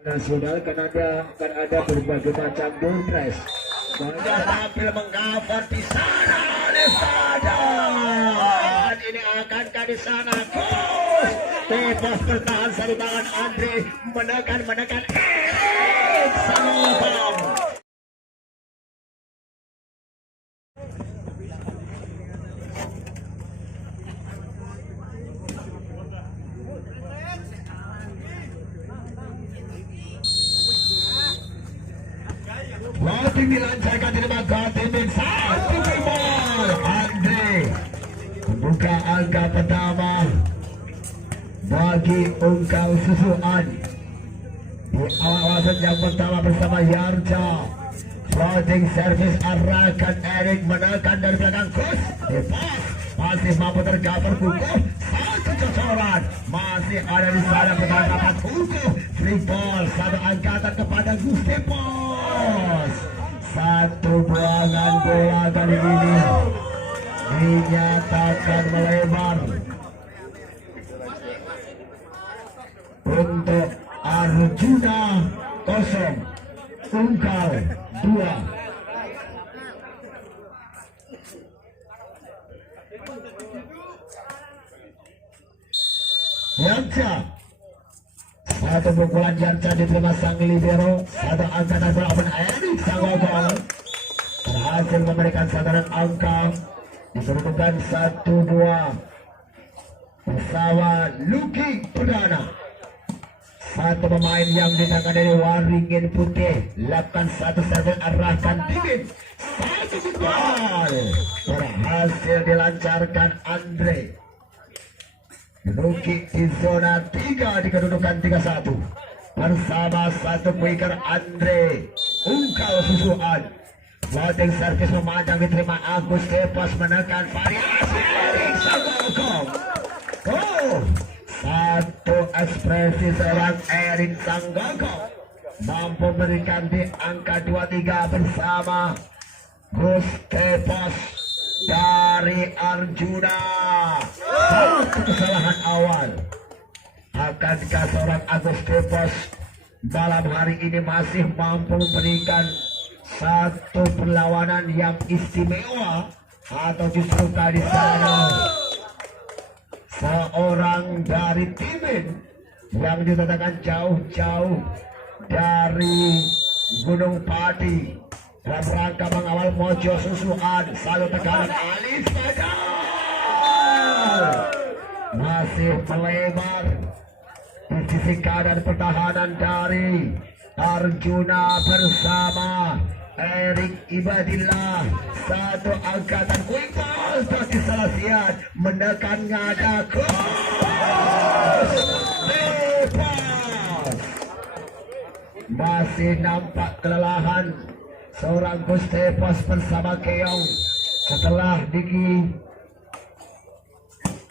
nasional kan ada berbagai macam door press. Tampil mengcover di sana Lesada. Ini akankah di sana Gus bebas bertahan satu tangan Andre menekan Salobam. Loading dilancarkan di depan Gotimin, satu gol Andre membuka angka pertama bagi Ungkal Susuan di awal yang pertama bersama Yarja. Floating service arahkan Erik menekan dari belakang Gus di pas masih mampu tercover Kuku, satu cocoran masih ada di sana pertahanan Kuku. Free ball, satu angkatan kepada Gustepos. Satu buangan bola kali ini dinyatakan melebar untuk Arjuna 0, Ungkal 2. Yarca, satu pukulan Yarca diterima sang libero, satu angkatan bola pun Erik Sanggogol berhasil memberikan sadaran angka diperlukan 1-2 bersama Luki Perdana. Satu pemain yang ditangkap dari Waringin Putih, lakukan satu servis arahkan dingin, satu gol berhasil dilancarkan Andre. Luki di zona 3 di kedudukan 3-1 bersama satu quicker Andre. Ungkal Susuan, floating service memanjang diterima Agus Kepas menekan variasi Erik Sanggogol. Satu ekspresi seorang Erik Sanggogol mampu memberikan di angka 23 bersama Gus Kepas dari Arjuna. Satu kesalahan awal. Akankah seorang Agus Kepas malam hari ini masih mampu memberikan satu perlawanan yang istimewa, atau justru kali sana seorang dari Timin yang ditetapkan jauh-jauh dari Gunung Pati dalam rangka mengawal Mojo Susuan. Selalu tekanan Alif Badal masih melebar di sisi kanan pertahanan dari Arjuna bersama Erik Ibadillah. Satu angkatan quick ball bagi Salasian menekan ngada Gus bebas. Masih nampak kelelahan seorang Gus Tepos bersama Keong setelah digi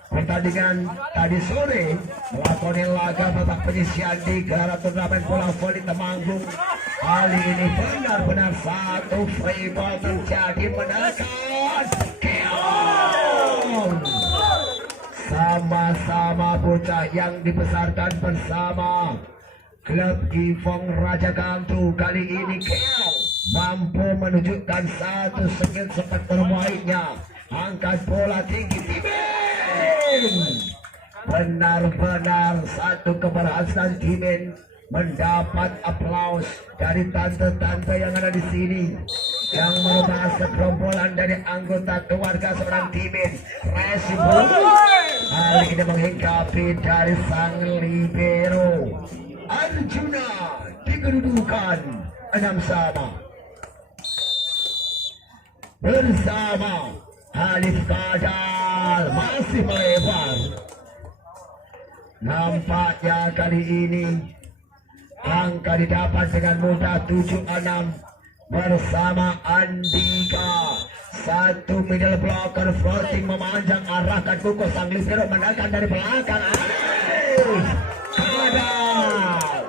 pertandingan tadi sore melakoni laga babak penyisian di gelaran turnamen bola voli Temanggung. Kali ini benar-benar satu free ball terjadi menekan Keong. Sama-sama bocah yang dibesarkan bersama klub Gifong Raja Kamtu. Kali ini Keong mampu menunjukkan satu skill sepak terbaiknya, angkat bola tinggi Timin. Benar-benar satu keberhasilan Timin mendapat aplaus dari tante-tante yang ada di sini, yang merupakan segerombolan dari anggota keluarga seorang Timin. Resibul kali ini menghinggapi dari sang libero Arjuna di kedudukan 6-sama bersama Alif Badal masih melebar. Nampaknya kali ini angka didapat dengan mudah 7-6 bersama Andika. Satu middle blocker floating memanjang arahkan Kuku, sang libero menekan dari belakang Alif Badal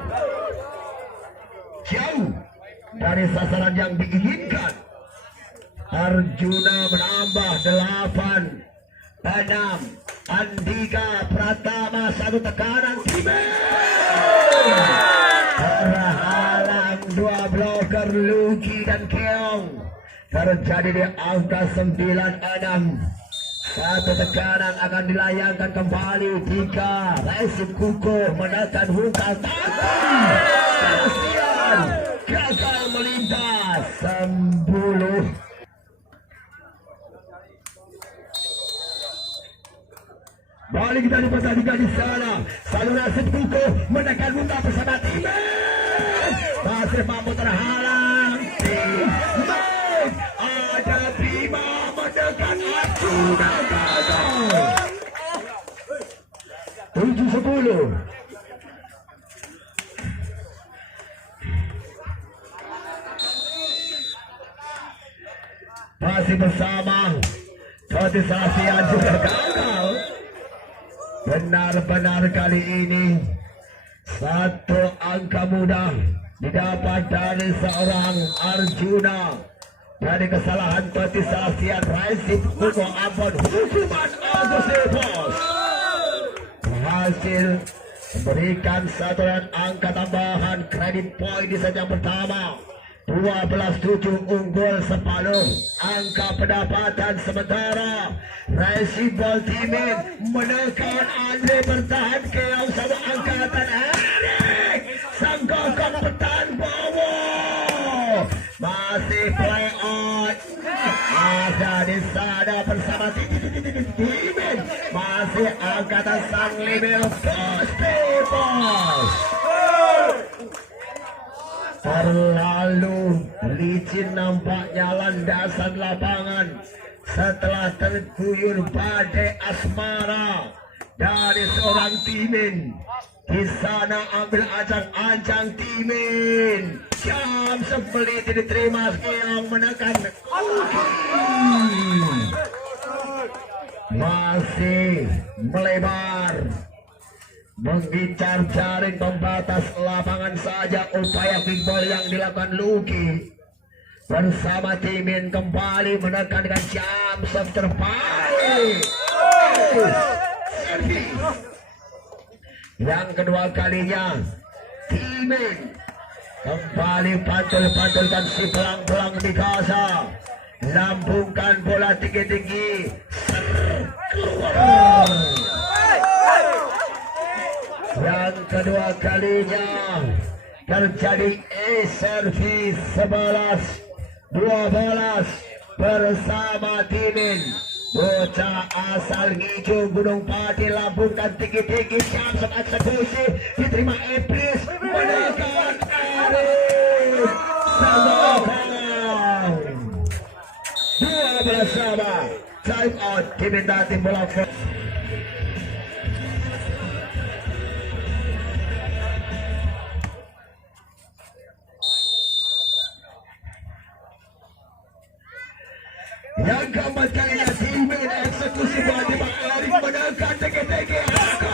jauh dari sasaran yang diinginkan. Arjuna menambah 8-6. Andika Pratama satu tekanan Timin dua bloker Luki dan Keong terjadi di angka 96. Satu tekanan akan dilayangkan kembali jika Resip Kukuh menekan Hungkal Tangan. Kasihan gagal melintas 10. Balik kita dipertandingkan di sana. Selalu Resip Kukuh menekan Hungkal bersama Timen. Masih mampu terhalang. Ada Bima menekan Arjuna gagal. 7-10. Masih bersama Kotisasi yang juga gagal. Benar-benar kali ini satu angka mudah didapat dari seorang Arjuna. Dari kesalahan Kotisasian Resip Kukuh Ambon, hukuman Agus Epos berhasil memberikan satu angka tambahan kredit poin di set yang pertama. 12-7 unggul separuh angka pendapatan sementara. Resip Timen menekan Andre bertahan Keong sama angkatan Erik sang gagak bertahan bawah. Masih play on. Ada di sana bersama Timen. Masih angkatan sang libero Kostepos. Terlalu licin nampaknya landasan lapangan setelah terguyur badai asmara dari seorang Timen. Di sana ambil ancang-ancang Timen. Jam sebelit diterima Keong menekan. Masih melebar. Mengincar jaring pembatas lapangan saja upaya big ball yang dilakukan Luki. Bersama Timen kembali menekan dengan jam serve terbaik. Servis. Yang kedua kalinya Timen kembali pantul-pantulkan si pelang-pelang di kasa. Lambungkan bola tinggi-tinggi. Keluar. Yang kedua kalinya terjadi servis 11-12 bersama Timen. Bocah asal hijau Gunung Pati lambungkan tinggi-tinggi jam saat eksekusi diterima Iblis menekan Erik Sangokong. 12 sama time out. Timen tadi bola yang keempat kalinya Timen eksekusi bagi Pak Erik menekan teke-teke Agus.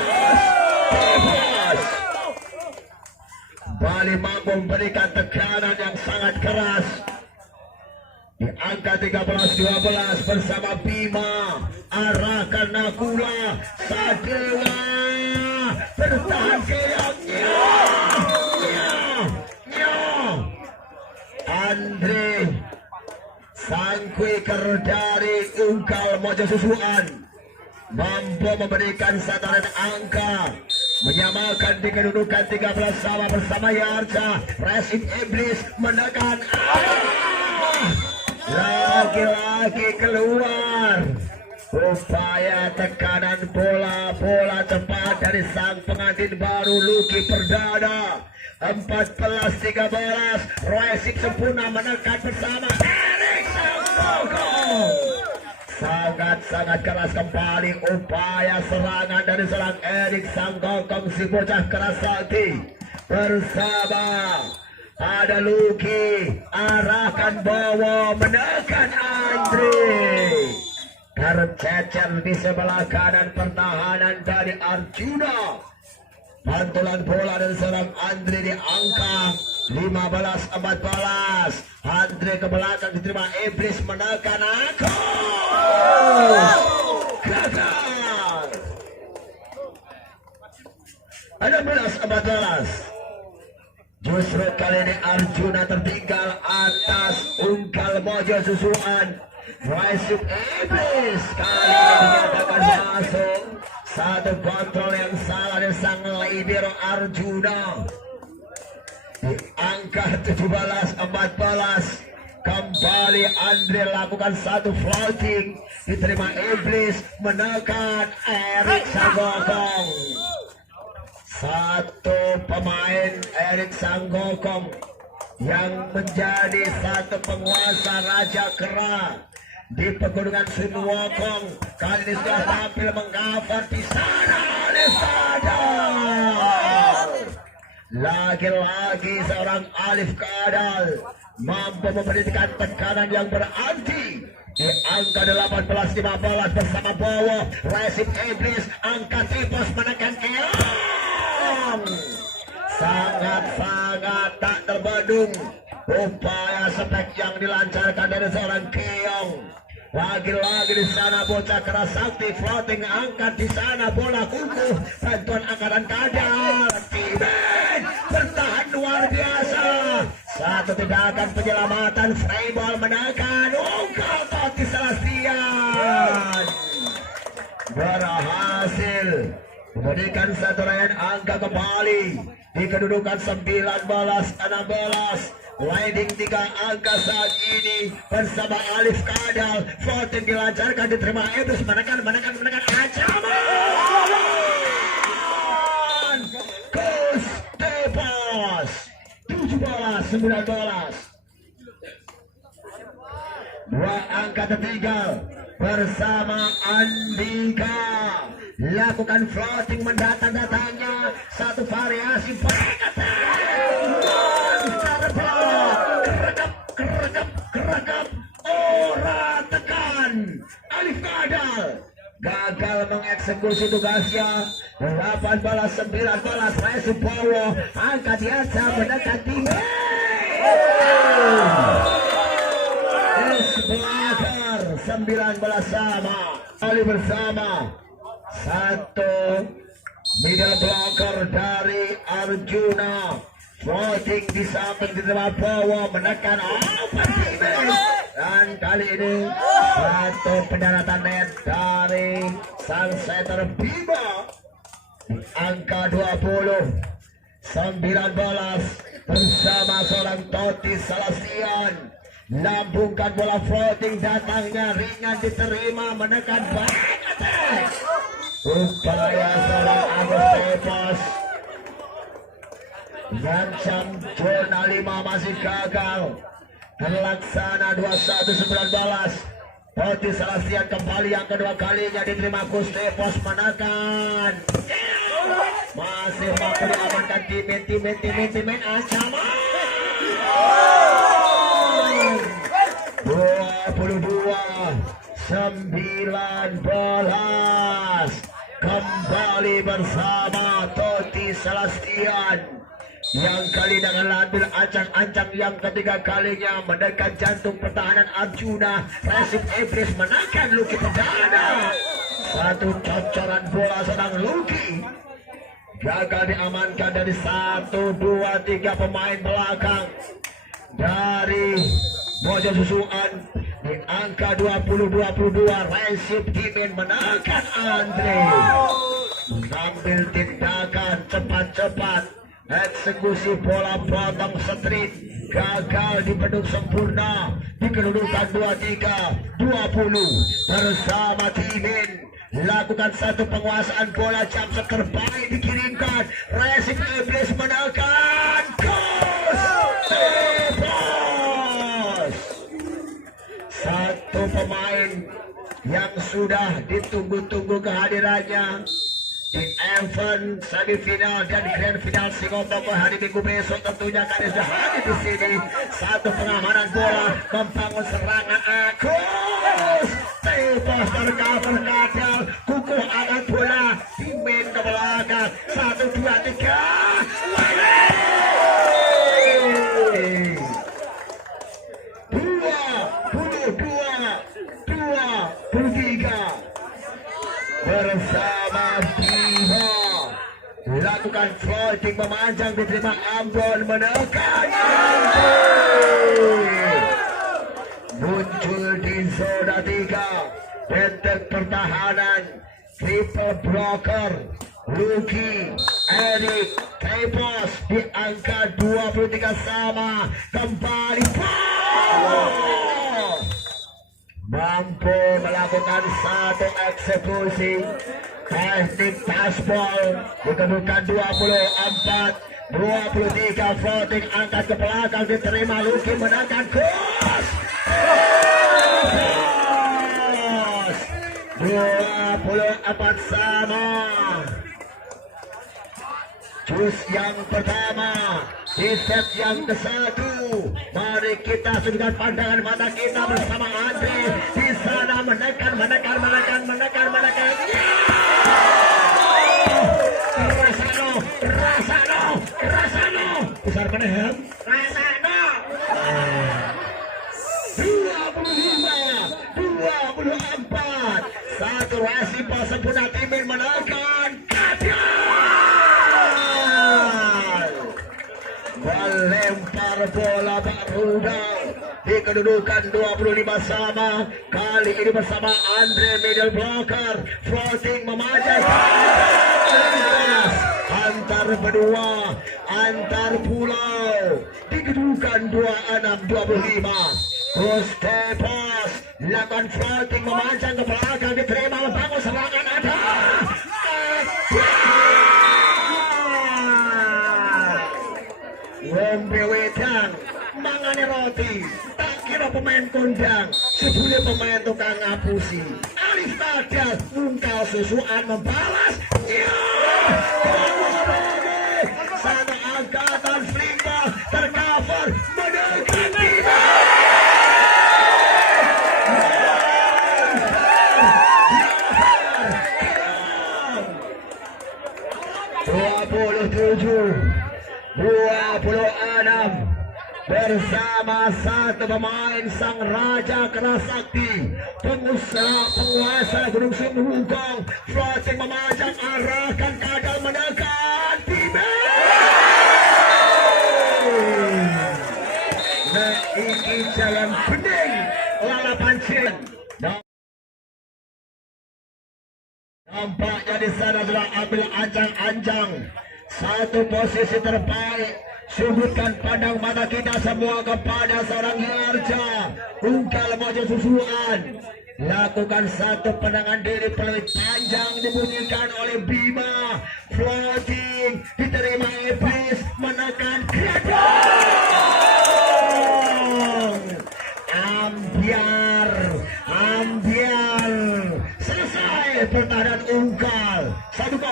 Bali mampu memberikan tekanan yang sangat keras di angka 13-12 bersama Bima. Arahkan Nakula Sadewa bertahan Keongnya. Andre sang quicker dari Ungkal Mojo Susuan mampu memberikan sataran angka menyamakan di kedudukan 13 sama bersama Yarca. Resip Iblis menekan lagi-lagi keluar. Upaya tekanan bola cepat dari sang pengantin baru Luki Perdana. 14-13 Resip sempurna menekan bersama Erik Sangokong. Sangat-sangat keras kembali upaya serangan dari seorang Erik Sangokong, si bocah keras sakti. Bersama ada Luki, arahkan bawa menekan Andre. Tercecer di sebelah kanan pertahanan dari Arjuna. Pantulan bola dari seorang Andre di angka 15-14. Andre ke belakang diterima Iblis menekan Agus. Gagal. 16-14. Justru kali ini Arjuna tertinggal atas Unggal Mojo Susuan. Waisip Iblis kali ini dinyatakan masuk. Satu kontrol yang salah dari sang libero Arjuna. Di angka 17-14 kembali Andre lakukan satu floating, diterima Iblis, menekan Erik Sanggokong. Satu pemain Erik Sanggokong yang menjadi satu penguasa Raja Kera di Pegunungan Sunwokong kali ini sudah tampil mengcover di sana. Lagi-lagi seorang Alif Kadal mampu memberikan tekanan yang berarti di angka 18-15 bersama Bowo. Resip Iblis angka tipos menekan Keong. Sangat-sangat tak terbendung upaya spek yang dilancarkan dari seorang Keong. Lagi-lagi di sana bocah keras sakti floating angkat di sana bola kukuh, bantuan angkatan Kadal. Timen bertahan luar biasa. Satu tindakan penyelamatan, free ball menekan Unggal Toti Celestian berhasil memberikan satu raihan angka kembali di kedudukan 19-16. Leading 3 angka saat ini bersama Alif Kadal. Floating dilancarkan, diterima Iblis, menekan ancaman. Kus Tepos 17-19. Dua angka tertinggal bersama Andika. Lakukan floating mendatang-datangnya. Satu variasi kerekap ora tekan. Alif Kadal gagal mengeksekusi tugasnya. 18-19 Resip Bowo angkat di atas mendekat tinggi. Belakar 19 sama kali bersama. Satu middle blocker dari Arjuna. Floating di samping diterima Bowo menekan open Timen. Dan kali ini satu pendaratan net dari sang setter Bima. Angka 20-19 bersama seorang Toti Celestian. Lambungkan bola floating, datangnya ringan, diterima, menekan back attack. Upaya seorang Agus Tepos Gancam zona 5 masih gagal. Terlaksana 21-19. Toti Celestian kembali yang kedua kalinya, diterima Gus Tepos, menekan. Masih mampu diamankan timen ancaman. 22-19 kembali bersama Toti Celestian yang kali dengan ambil ancang-ancang yang ketiga kalinya, menekan jantung pertahanan Arjuna. Resip Iblis menekan Lucky perdana. Satu cocoran bola sedang Lucky gagal diamankan dari 1, 2, 3 pemain belakang dari Mojo Susuan. Di angka 20-22 Resip Timen menekan Andre, mengambil tindakan cepat-cepat. Eksekusi bola potong street gagal dibendung sempurna di kedudukan 23-20 bersama Timen. Lakukan satu penguasaan bola, jam terbaik dikirimkan. Resip Iblis menekan Gus Tepos. Satu pemain yang sudah ditunggu-tunggu kehadirannya di event semifinal dan grand final Singapura hari Minggu besok. Tentunya kami sudah hadir di sini. Satu pengamanan bola, membangun serangan Agus Tepos tercover Kadal, kukuh angkat bola, Timen ke belakang. 1, 2, 3. Bersama Bima lakukan floating memanjang diterima Ambon menekan muncul di zona 3 benteng pertahanan triple blocker Lucky Eric Tepos di angka 23 sama kembali mampu melakukan satu eksekusi teknik fastball dikedudukan 24-23 floating angkat ke belakang diterima Lucky menangkan kos 24 sama. Jus yang pertama di set yang ke-1. Mari kita sudahkan pandangan mata kita bersama Andre di sana menekan. Rasano. Besar penehan. Rasano. 25-24. Satu Rasipa sempurna Timin menekan melempar bola berudang di kedudukan 25 sama. Kali ini bersama Andre middle blocker floating memanjang antar benua, antar pulau di kedudukan 26-25. Terus Tepos lakukan floating memanjang ke belakang diterima membangun serangan ada Wombe wedang mangane roti tak kira pemain kondang sebelum pemain tukang ngapusi alih badal mungkal susuan membalas satu angkatan Flimba tercover menekan tiba 26 bersama satu pemain sang raja kerasakti penguasa Gunung Singhugong floating memanjang arahkan kadal menekan tiba Iki jalan bening lalapan cien nampaknya di sana sudah ambil anjang-anjang satu posisi terbaik. Sudutkan pandang mata kita semua kepada seorang Yarja Ungkal Mojo Susuan. Lakukan satu penangan diri peluit panjang dibunyikan oleh Bima floating diterima Iblis menekan Gredong ambiar selesai pertahanan Ungkal 1-0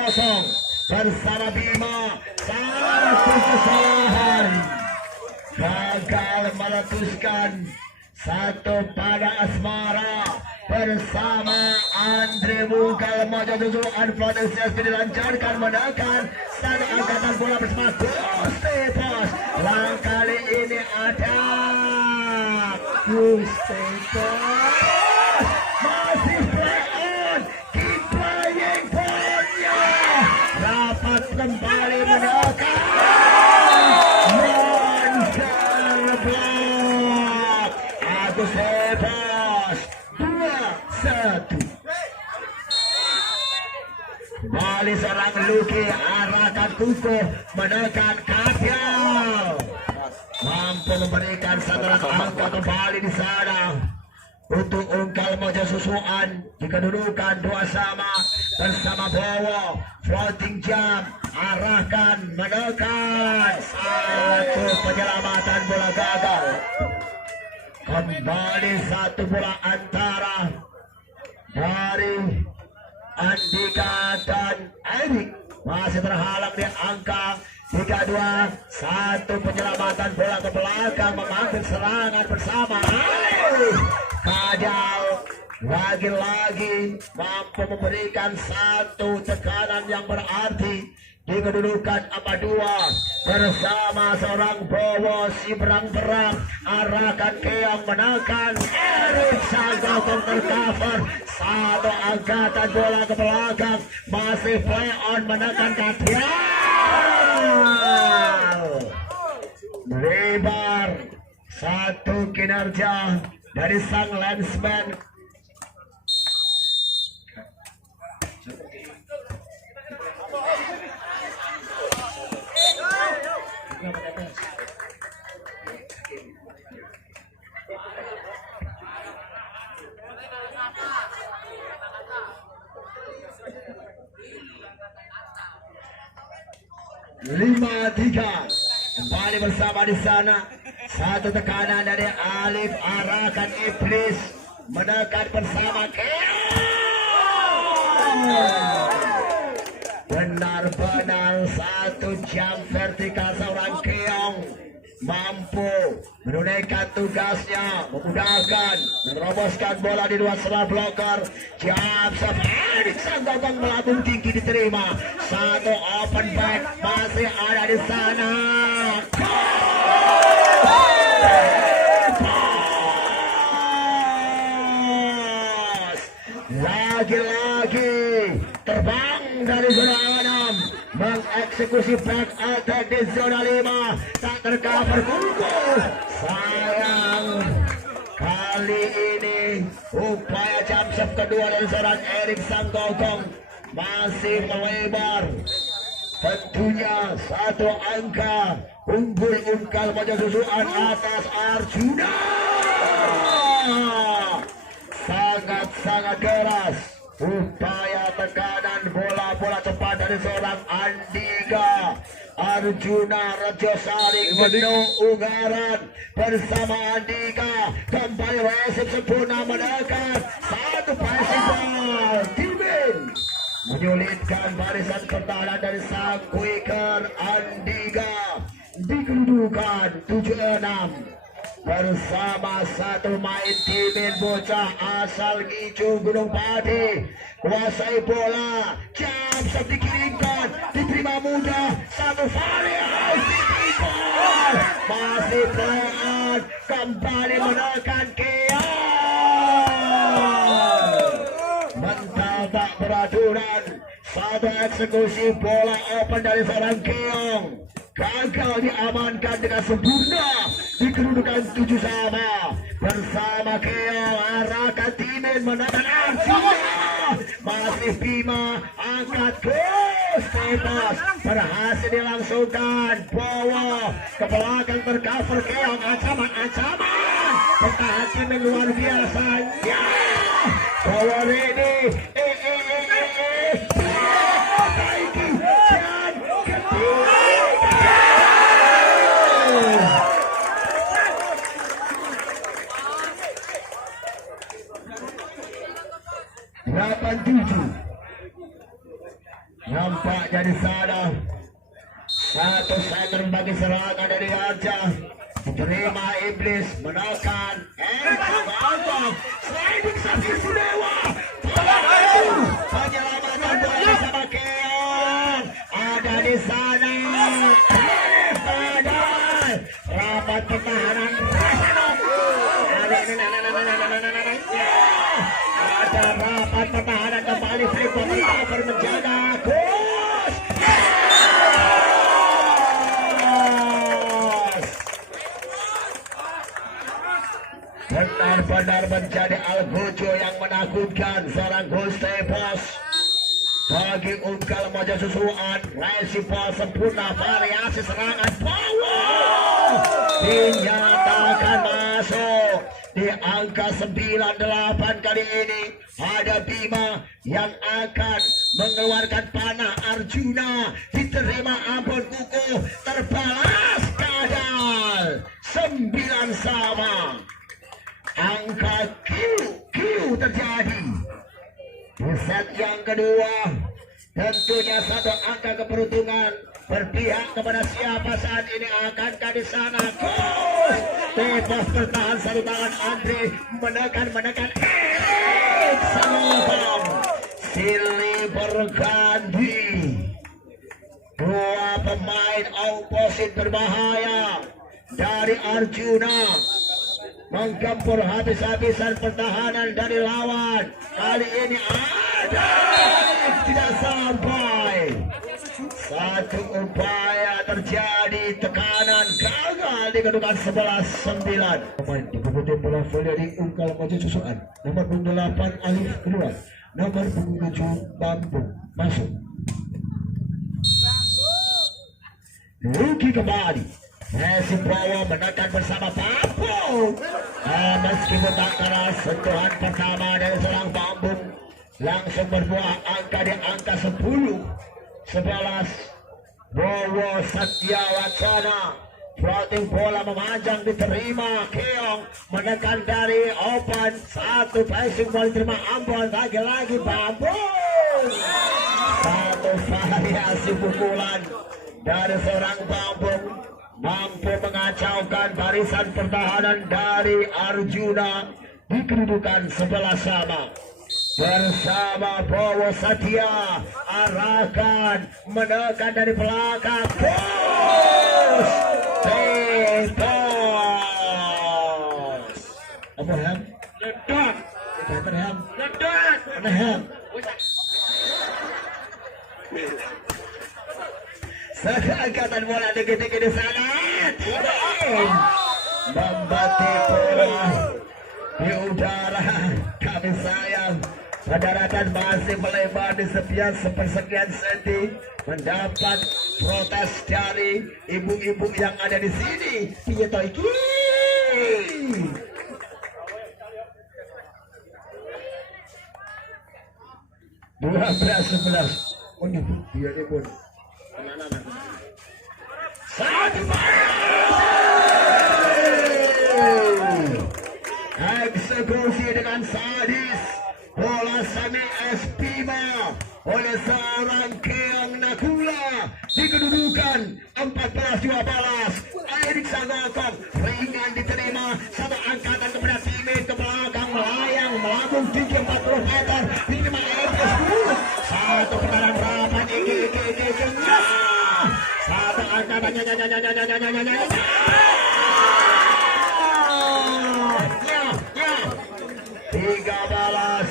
bersama Bima. Satu kesalahan gagal meletuskan satu pada Asmara bersama Andre Mungkal Mojo Susuan floating CSP dilancarkan menekan satu angkatan bola bersama Gustepos. Kali ini ada Gustepos masih play on keep playing bolanya dapat kembali menekan monster block Agus Hebos 2-1. Bali serang Luki arahkan kuku menekan Kapial mampu memberikan satu angka kembali di sana untuk Ungkal Mojo Susuan di kedudukan 2 sama bersama Bowo floating jump arahkan menekan satu penyelamatan bola gagal kembali satu bola antara dari Andika dan Erik masih terhalang di angka 3-2 satu penyelamatan bola ke belakang mengambil serangan bersama Kadal lagi-lagi mampu memberikan satu tekanan yang berarti di kedudukan 4-2 bersama seorang Bowo si berang-berang arahkan Keong menekan Erik Sagokong tercover satu angkatan bola ke belakang masih play on menekan Katian lebar. Satu kinerja dari sang landsman. Lima tiga kembali bersama di sana. Satu tekanan dari Alif arahkan Iblis menekan bersama Keong. Benar-benar satu jam vertikal seorang Keong mampu menunaikan tugasnya, memudahkan meneroboskan bola di luar serang bloker. Jam Erik Sanggogong melambung tinggi diterima. Satu open back masih ada di sana. Lagi-lagi terbang dari zona 6 mengeksekusi back attack di zona 5, tak tercover Kunku. Sayang kali ini upaya jump shot kedua dari seorang Erik Sanggogong masih melebar. Tentunya satu angka unggul Unkal Mojo Susuan atas Arjuna. Sangat-sangat keras upaya tekanan bola-bola cepat dari seorang Andika. Arjuna Rejosari penuh Ungaran bersama Andika. Kembali resip sempurna menekan. Satu passing ball. Timin menyulitkan barisan pertahanan dari sang quicker Andika. Dikedudukan 7-6 bersama satu main Timin bocah asal Ngicu Gunung Pati. Kuasai bola, jam shot dikirimkan, diterima mudah. Satu variasi gol, masih pelan kembali menekan Keong. Mental tak beraturan. Satu eksekusi bola open dari seorang Keong gagal diamankan dengan sempurna. Dikedudukan 7-sama bersama Keong arahkan Timin menekan Arjuna. Masih Bima angkat cross bebas berhasil dilangsungkan. Bawa ke belakang tercover Keong. Ancaman pertahanan Timin luar biasanya. Bawa ready. Nampak jadi sana. Satu center bagi serangan dari Arja. Diterima Iblis menekan. Erik Sanggogong sliding sapi Sudewa. Penyelamatan bola bersama Keong. Ada di sana. Padahal rapat pertahanan. Ada rapat pertahanan kembali. Freeport recover menjaga Gus. Benar-benar menjadi Algojo yang menakutkan seorang Gustepos. Bagi Unkal Mojo Susuan, resipol sempurna variasi serangan power dinyatakan masuk di angka 98 kali ini. Ada Bima yang akan mengeluarkan panah Arjuna. Diterima ampun kuku, terbalas kadal 9-sama. Angka Q terjadi di set yang kedua. Tentunya satu angka keberuntungan berpihak kepada siapa saat ini. Akankah di sana Gus bebas bertahan satu tangan Andre menekan Erik Sanggogong. Silih berganti. Dua pemain oposit berbahaya dari Arjuna menggempur habis-habisan pertahanan dari lawan. Kali ini ada tidak sampai. Satu upaya terjadi tekanan gagal di kedudukan 11-9. Pemain dikebutin bola volley dari Ungkal maju susuan. Nomor 8 Alif keluar. Nomor 7 Bambu masuk. Luki kembali. Messi bawa menekan bersama Bambu. Meskipun tak keras, sentuhan pertama dari seorang Bambu langsung berbuah angka di angka 10-11. Bowo Satya Wacana, floating bola memanjang diterima Keong, menekan dari open, satu passing bola diterima Ambon, lagi-lagi Bambu. Satu variasi pukulan dari seorang Bambu mampu mengacaukan barisan pertahanan dari Arjuna di kedudukan 11-sama. Bersama Bowo Satya, arahkan, menekan dari belakang, push, bebas. Abraham, ledak, Abraham, ledak, Abraham. Seangkatan bola dikit-dikit di sana, membatik bola di udara. Kami sayang daratan masih melebar di sepersekian senti, mendapat protes dari ibu-ibu yang ada di sini. Piye to iki? 12-11. Oh nih, dia ni pun. Satu eksekusi dengan sadis. Bola Sami Espima oleh seorang Keong Nakula di kedudukan 14-12. Erik Sanggokong ringan diterima sama angkatan kepada timit ke belakang, melayang melambung tinggi 40 meter diterima Erik. Satu putaran rapat satu angkatan tiga balas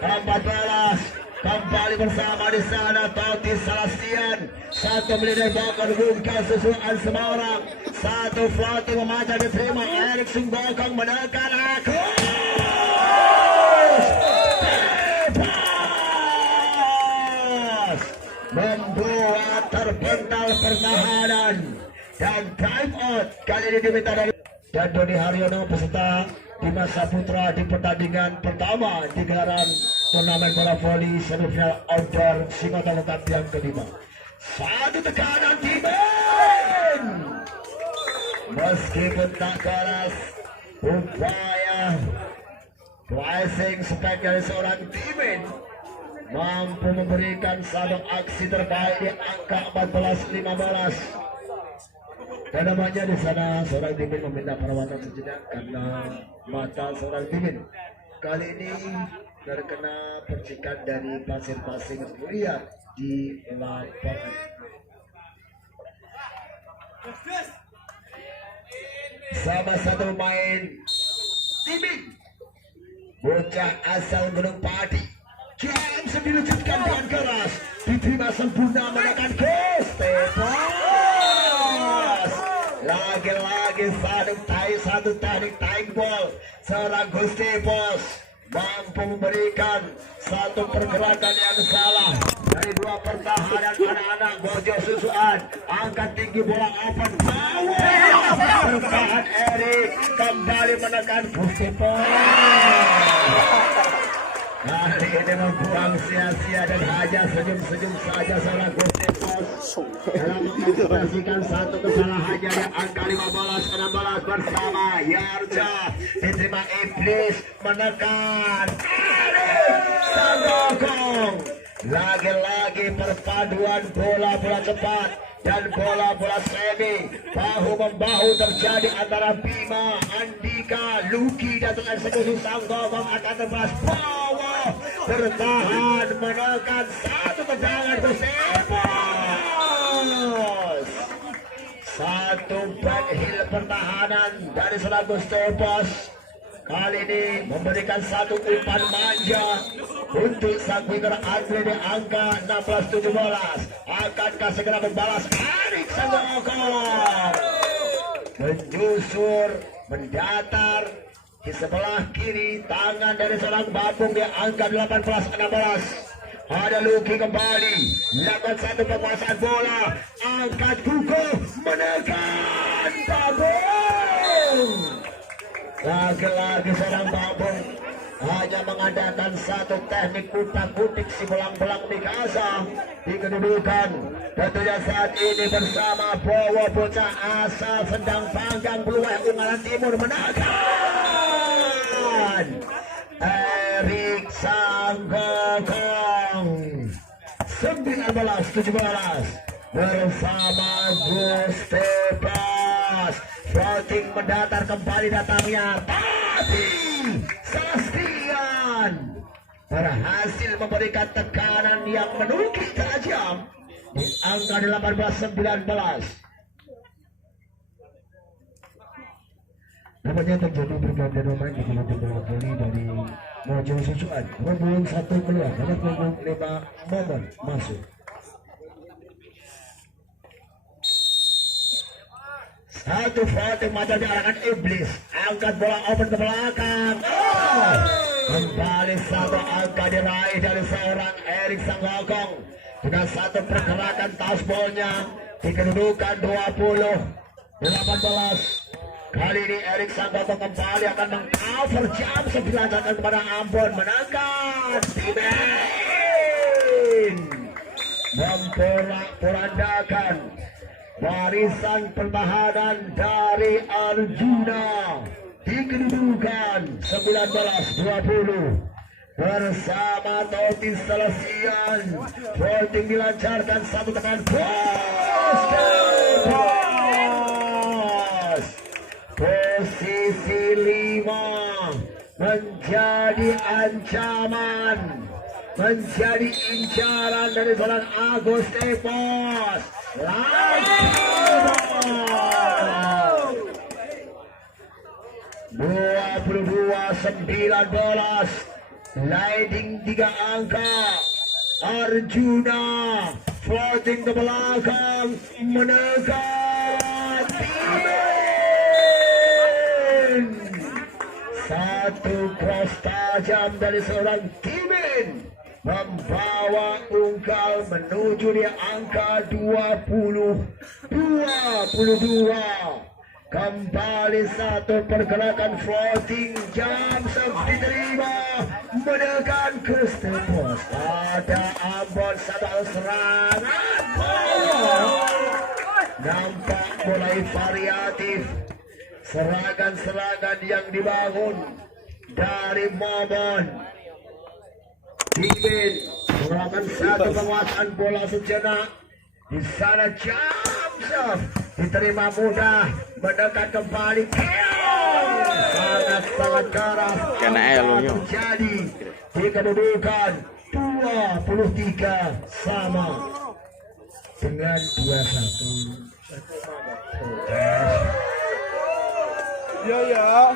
14 kembali bersama di sana. Tauti Salastian, satu melihat bakar buka susuan Semarang, satu floating memanjang diterima Erik Sunggokong, menekan aku bebas, membuat terpental pertahanan dan time out kali ini diminta dari dan Doni Haryono peserta Dimas Saputra di pertandingan pertama di gelaran turnamen bola voli semifinal outdoor Singapura Cup yang kelima. Satu tekanan Timen, meskipun tak keras, upaya pressing spek dari seorang Timen mampu memberikan satu aksi terbaik di angka 14-15. Dan namanya di sana seorang Timin meminta perawatan sejenak karena mata seorang Timin kali ini terkena percikan dari pasir-pasir melihat di lapangan. Sama satu main Timin, bocah asal Gunung Pati, jam diluncurkan dengan keras, diterima sempurna menekan ke Stefan. Lagi-lagi satu teknik taik ball seorang Gusti Bos mampu memberikan satu pergerakan yang salah dari dua pertahanan anak-anak Bojo Susuan. Angkat tinggi bola open bawah, bertahan Erik kembali menekan Gusti Bos. Kali ini membuang sia-sia dan hanya senyum-senyum saja seorang Gusti Bos dalam mengekspresikan satu kesalahannya di angka 15-16 bersama Yarja. Diterima Iblis, menekan Sanggokong. Lagi-lagi perpaduan bola-bola cepat dan bola-bola semi bahu-membahu terjadi antara Bima, Andika, Luki dan eksekusi Sanggokong akan terbalas bawah, bertahan menekan satu tendangan Gustepos. Satu back heel pertahanan dari seorang Gustepos kali ini memberikan satu umpan manja untuk sang winger Andre di angka 16-17. Akankah segera membalas Erik Sanggokong menjusur mendatar di sebelah kiri tangan dari seorang Babung di angka 18-16. Ada Luki kembali lakukan satu penguasaan bola, angkat kuku menekan Babung. Lagi-lagi seorang Babung hanya mengadakan satu teknik kutak-kutik si belang-belang Mikasa di kedudukan. Tentunya saat ini bersama Bowo bocah asal Sendang Panggang Blueh Ungaran Timur menekan Erik Sanggokong 19-17 bersama Gustepas. Floating mendatar kembali datangnya, tapi Sebastian berhasil memberikan tekanan yang menukik tajam di angka 18-19. Namanya terjadi pergantian pemain di kilometer bola voli dari Mojo Sucuan. Punggung 1 keluar, dan punggung 5 Momon masuk. Satu floating maju diarahkan Iblis, angkat bola open ke belakang. Kembali satu angka diraih dari seorang Erik Sanggokong dengan satu pergerakan touchballnya di kedudukan 20-18. Kali ini Erik Sanggokong kembali akan meng-cover jam 9 kepada Ambon menangkan Timen memporak-porandakan barisan pertahanan dari Arjuna di kedudukan 19-20 bersama Toti Selesian. Voting dilancarkan, satu tekan bos. Posisi 5 menjadi ancaman, menjadi incaran dari seorang Agus Tepos. 22-19, sliding 3 angka. Arjuna floating ke belakang menekan Timen. Satu cross tajam dari seorang Timen membawa Ungkal menuju di angka 22. Kembali satu pergerakan floating jam diterima menekan Kustepos. Ada Ambon satu serangan nampak mulai variatif. Serangan-serangan yang dibangun dari Momon. Timen melakukan satu penguasaan bola sejenak. Di sana jam diterima mudah, mendekat kembali. Sangat keras terjadi di kedudukan 23 sama dengan 21. Ya.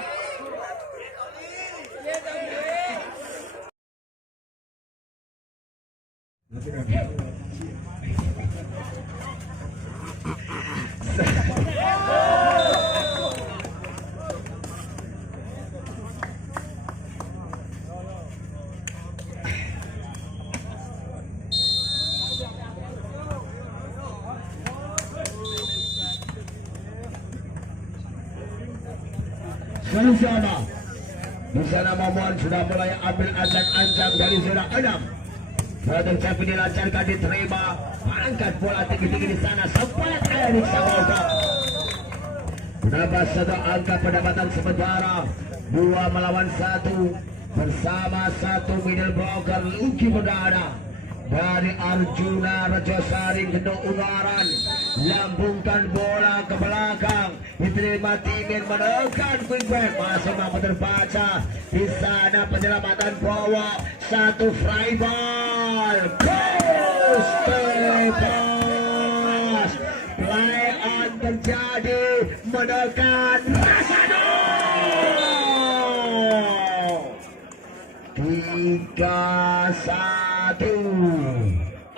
Di sana Momon sudah mulai ambil ancang-ancang dari zona 6. Floating tapi dilancarkan, diterima, angkat bola tinggi-tinggi di sana sampai Erik Sanggokong. Menambah satu angka pendapatan sementara 2 melawan 1 bersama satu middle blocker Luki Perdana dari Arjuna Rejosari Gendong Ungaran. Lambungkan bola ke belakang, diterima Timen menekan wingback, masih mampu terbaca di sana. Penyelamatan Bowo, satu fly ball, Gustepas, play on terjadi, menekan Rasano. 3-1.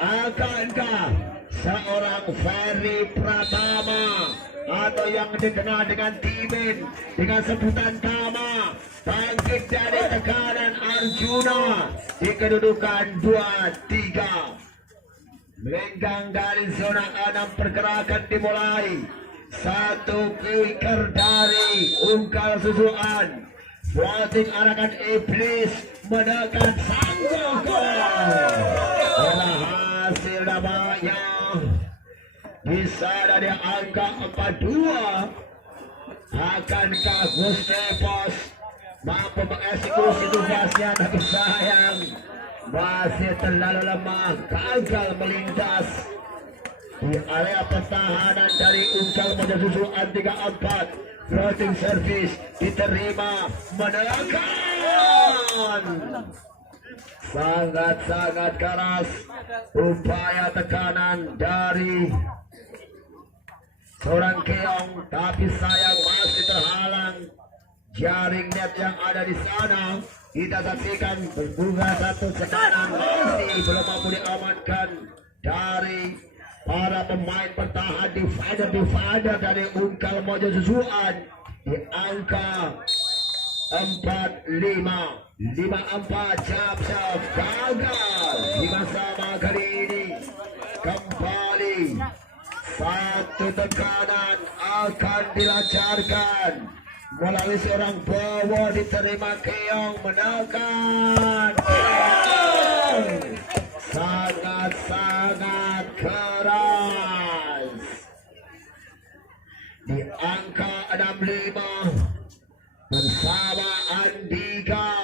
Akankah seorang Ferry Pratama atau yang dikenal dengan Timin dengan sebutan Tama bangkit dari tekanan Arjuna di kedudukan 2-3. Melenggang dari zona 6, pergerakan dimulai. Satu kicker dari Ungkal Susuan, floating arahkan Iblis menekan sang gol. Hasil namanya bisa dari angka 42. Akankah Gustepos mampu mengeksekusi tugasnya, tapi sayang masih terlalu lemah, gagal melintas di area pertahanan dari Ungkal Mojo Susuan. 3-4, floating service diterima, menekan. Sangat-sangat keras upaya tekanan dari seorang Keong, tapi sayang masih terhalang jaring net yang ada di sana. Kita saksikan berbunga satu sekarang masih belum mampu diamankan dari para pemain bertahan divider dari Ungkal Mojo Susuan di angka 4-5. 5-4, Cap gagal. 5 sama kali ini. Kembali satu tekanan akan dilancarkan melalui seorang Bowo, diterima Keong, menekan. Sangat-sangat keras di angka 65 bersama Andika.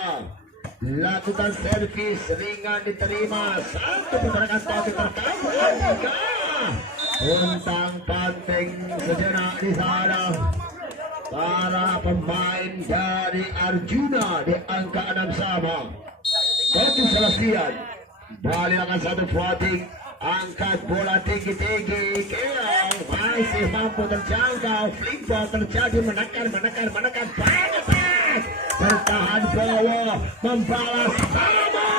Lakukan servis ringan diterima, satu pergerakan tapi pertama Andika. Untang panting sejenak di sana. Para pemain dari Arjuna di angka 6 sama. Satu Sebastian balikan satu floating, angkat bola tinggi-tinggi. Keong masih mampu terjangkau, flick ball terjadi, menekan bertahan bawah, membalas sama,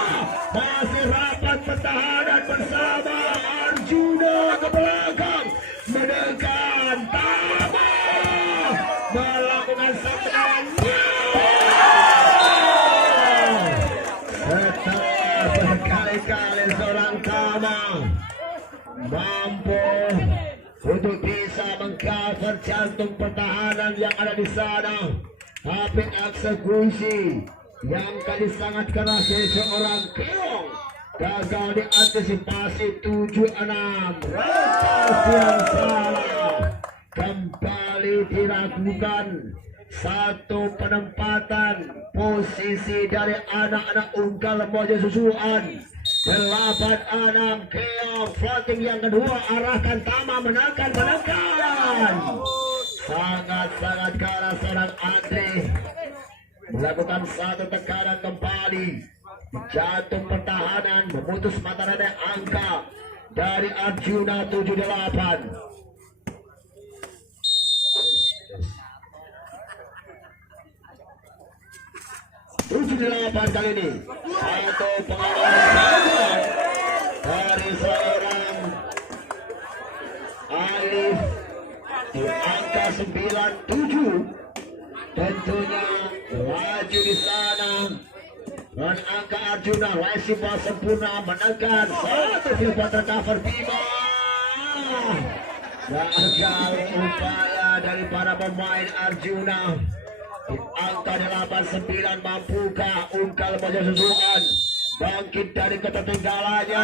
masih rapat pertahanan bersama Arjuna ke belakang, menekan Tama, melakukan serangan. Setelah berkali-kali seorang Tama mampu untuk bisa mengcover jantung pertahanan yang ada di sana, tapi eksekusi yang kali sangat keras dari seorang Keong gagal diantisipasi. 7-6, rotasi yang salah kembali diragukan. Satu penempatan posisi dari anak-anak Ungkal Mojo Susuan. 8-6, Keong floating yang kedua, arahkan Tama, menekan. Sangat-sangat keras seorang Andre melakukan satu tekanan kembali, jantung pertahanan, memutus mata rantai angka dari Arjuna. 7-8. Kali ini satu pengalaman dari seorang Alif di angka 97. Tentunya laju di sana dan angka Arjuna resipal sempurna, menekan satu field tercover Bima. Gagal upaya dari para pemain Arjuna di angka 89. Mampukah Ungkal Mojo Susuan bangkit dari ketertinggalannya?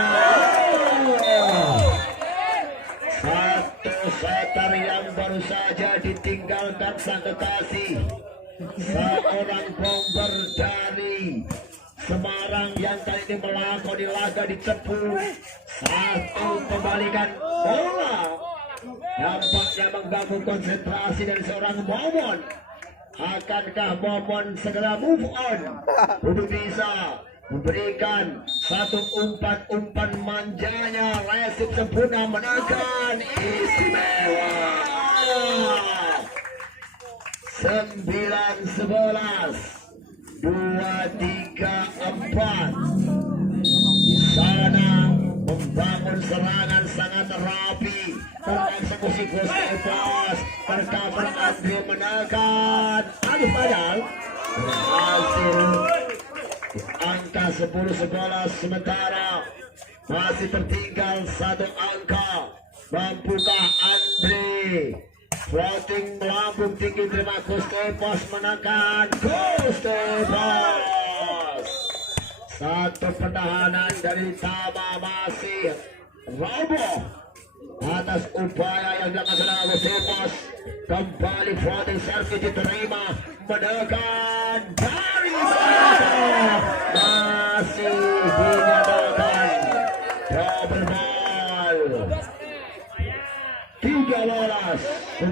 Satu setter yang baru saja ditinggalkan sang kekasih, seorang bomber dari Semarang yang kali ini melakoni laga di Cepu. Satu pembalikan bola nampaknya mengganggu konsentrasi dari seorang Momon. Akankah Momon segera move on untuk bisa memberikan satu umpan manjanya, resip sempurna, menekan, istimewa. 9-11. 2-3-4. Di sana membangun serangan sangat rapi, tereksekusi Gustavus, tercover Andre menekan Alif Padal berhasil di angka 10-11. Sementara masih tertinggal satu angka. Mampukah Andre floating melambung tinggi, terima Gustavus menekan Gustavus. Satu pertahanan dari Tama masih roboh atas upaya yang dilakukan oleh Gustavus. Kembali floating service diterima, menekan dari mana masih dinyatakan double ball. 13-10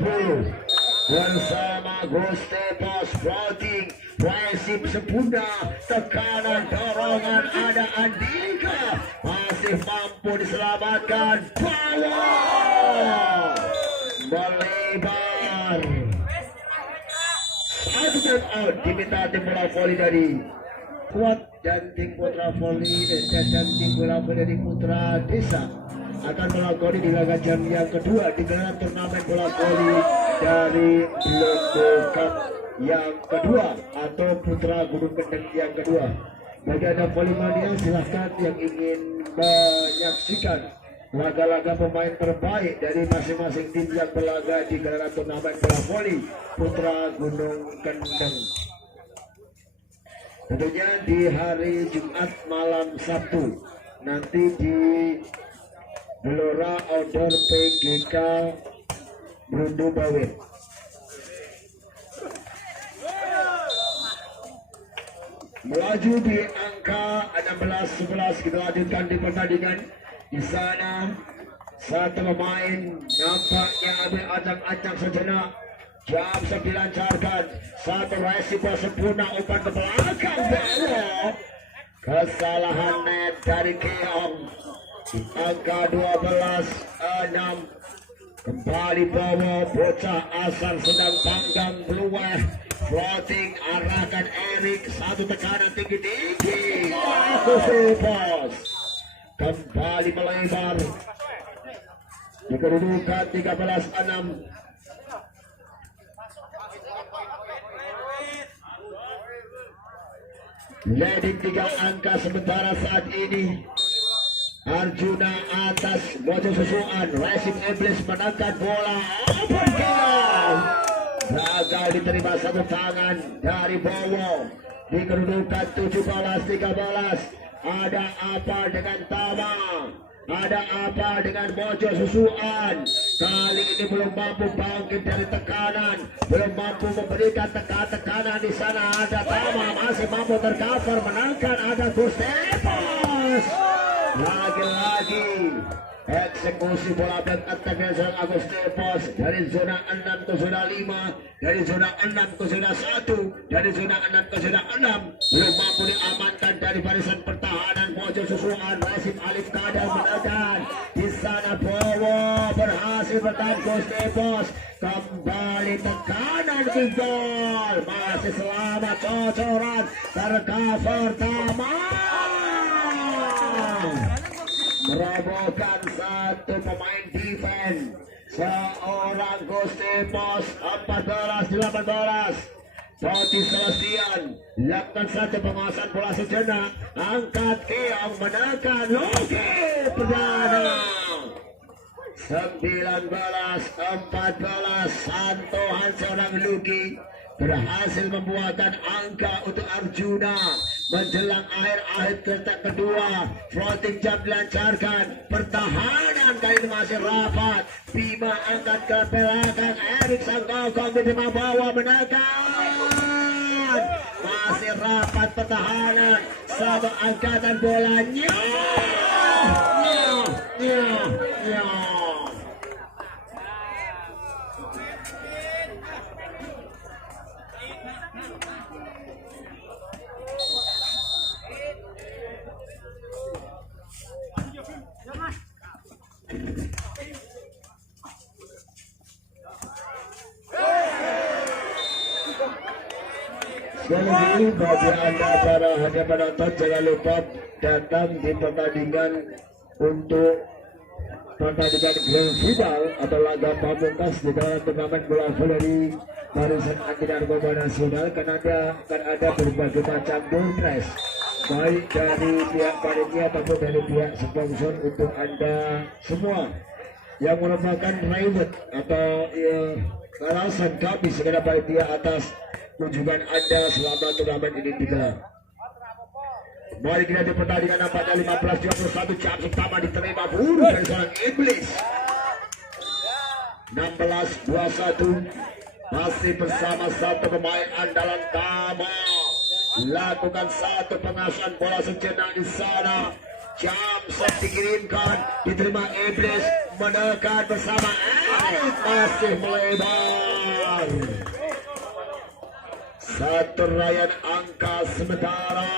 bersama Gustavus floating wasit sempurna, tekanan dorongan ada Andika masih mampu diselamatkan, bola melebar. Satu time out diminta tim bola voli dari Kuat dan tim putra voli dan tim bola voli dari Putra Desa akan melakoni di laga jam yang kedua di gelaran turnamen bola voli dari Londo Cup yang kedua atau Putra Gunung Kendeng yang kedua. Bagi anda volley-mania, silahkan yang ingin menyaksikan laga-laga pemain terbaik dari masing-masing tim yang berlaga di gelaran turnamen bola voli Putra Gunung Kendeng. Tentunya di hari Jumat malam Sabtu nanti di Gelora Outdoor PGK Brundu Bawit. Melaju di angka 16-11, kita lanjutkan di pertandingan. Di sana satu pemain nampaknya ambil acak-acak sejenak. Jam 9 carkan, satu resiko sempurna, umpan ke belakang belok. Kesalahan net dari Keong. Di angka 12-6. Kembali bawa bocah asal sedang panggang meluah. Floating arahkan Erik, satu tekanan tinggi-tinggi. Gustavus kembali melebar di kedudukan 13-6. Leading 3 angka sementara saat ini. Arjuna atas Mojo Susuan, Resim Iblis menangkan bola, open goal. Gagal diterima satu tangan dari Bowo. Di kedudukan 17-13. Ada apa dengan Tama? Ada apa dengan Mojo Susuan? Kali ini belum mampu bangkit dari tekanan, belum mampu memberikan tekanan di sana. Ada Tama masih mampu tercover, menangkan, ada Gustavus. Lagi-lagi eksekusi bola back attack yang serang Gustavus dari zona 6 ke zona 5, dari zona 6 ke zona 1, dari zona 6 ke zona 6, belum mampu diamankan dari barisan pertahanan Mojo Susuan. Resim Alif Kadar menekan di sana. Bowo berhasil bertahan. Gustavus kembali tekanan ke gol, masih selamat cocoran, tercover Tama merobohkan satu pemain defense. Seorang Gustavus 14-18. Toti Celestian lakukan saja penguasaan bola sejenak, angkat Keong menekan Loki perdana. 19-14. Santohan seorang Luki berhasil membuahkan angka untuk Arjuna menjelang akhir kereta kedua. Floating jump dilancarkan, pertahanan kali ini masih rapat. Bima angkat ke belakang, Erik Sanggokong diterima bawah, menekan, masih rapat pertahanan sama angkatan bolanya. Sekali lagi bagi anda para hadiah penonton, jangan lupa datang di pertandingan untuk pertandingan grand final atau laga pamungkas di dalam turnamen bola voli barisan anti narkoba nasional, karena akan ada berbagai macam door prize baik dari pihak panitia ataupun dari pihak sponsor untuk anda semua yang merupakan reward atau alasan kami segenap panitia atas kunjungan anda selama turnamen ini digelar. Mari kita di pertandingan nampaknya 15-21 jam pertama diterima buruk dari seorang Iblis. 16-21 masih bersama satu pemain andalan Tama. Lakukan satu pengasuhan bola sejenak di sana. Jam set dikirimkan, diterima Iblis, menekan bersama Erik, masih melebar. Satu raihan angka sementara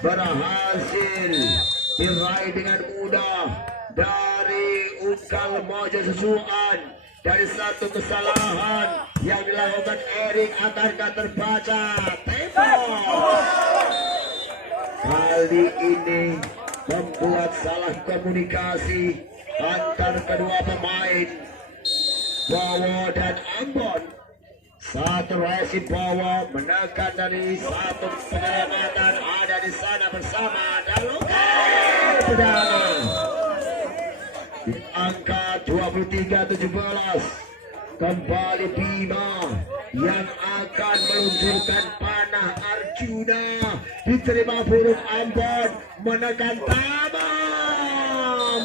berhasil diraih dengan mudah dari Ungkal Mojo Susuan. Dari satu kesalahan yang dilakukan Erik akankah terbaca tembak. Kali ini membuat salah komunikasi antar kedua pemain Bowo dan Ambon. Satu resi Bowo menekan dari satu penyelamatan ada di sana bersama dan di angka 23-17 kembali Bima yang akan meluncurkan panah Arjuna, diterima buruk Ambon, menekan Tama,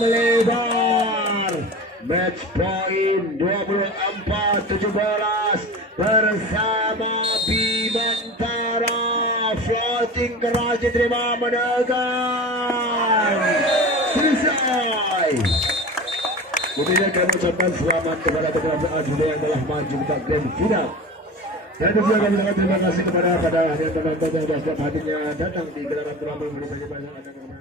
melebar. Match point 24-17 bersama Bimantara, floating keras diterima, menekan, selesai. Kemudian kami ucapkan selamat kepada pemenang Arjuna yang telah maju ke grand final. Dan juga kami ucapkan terima kasih kepada hadirin penonton yang sudah setiap harinya datang di gelaran turnamen.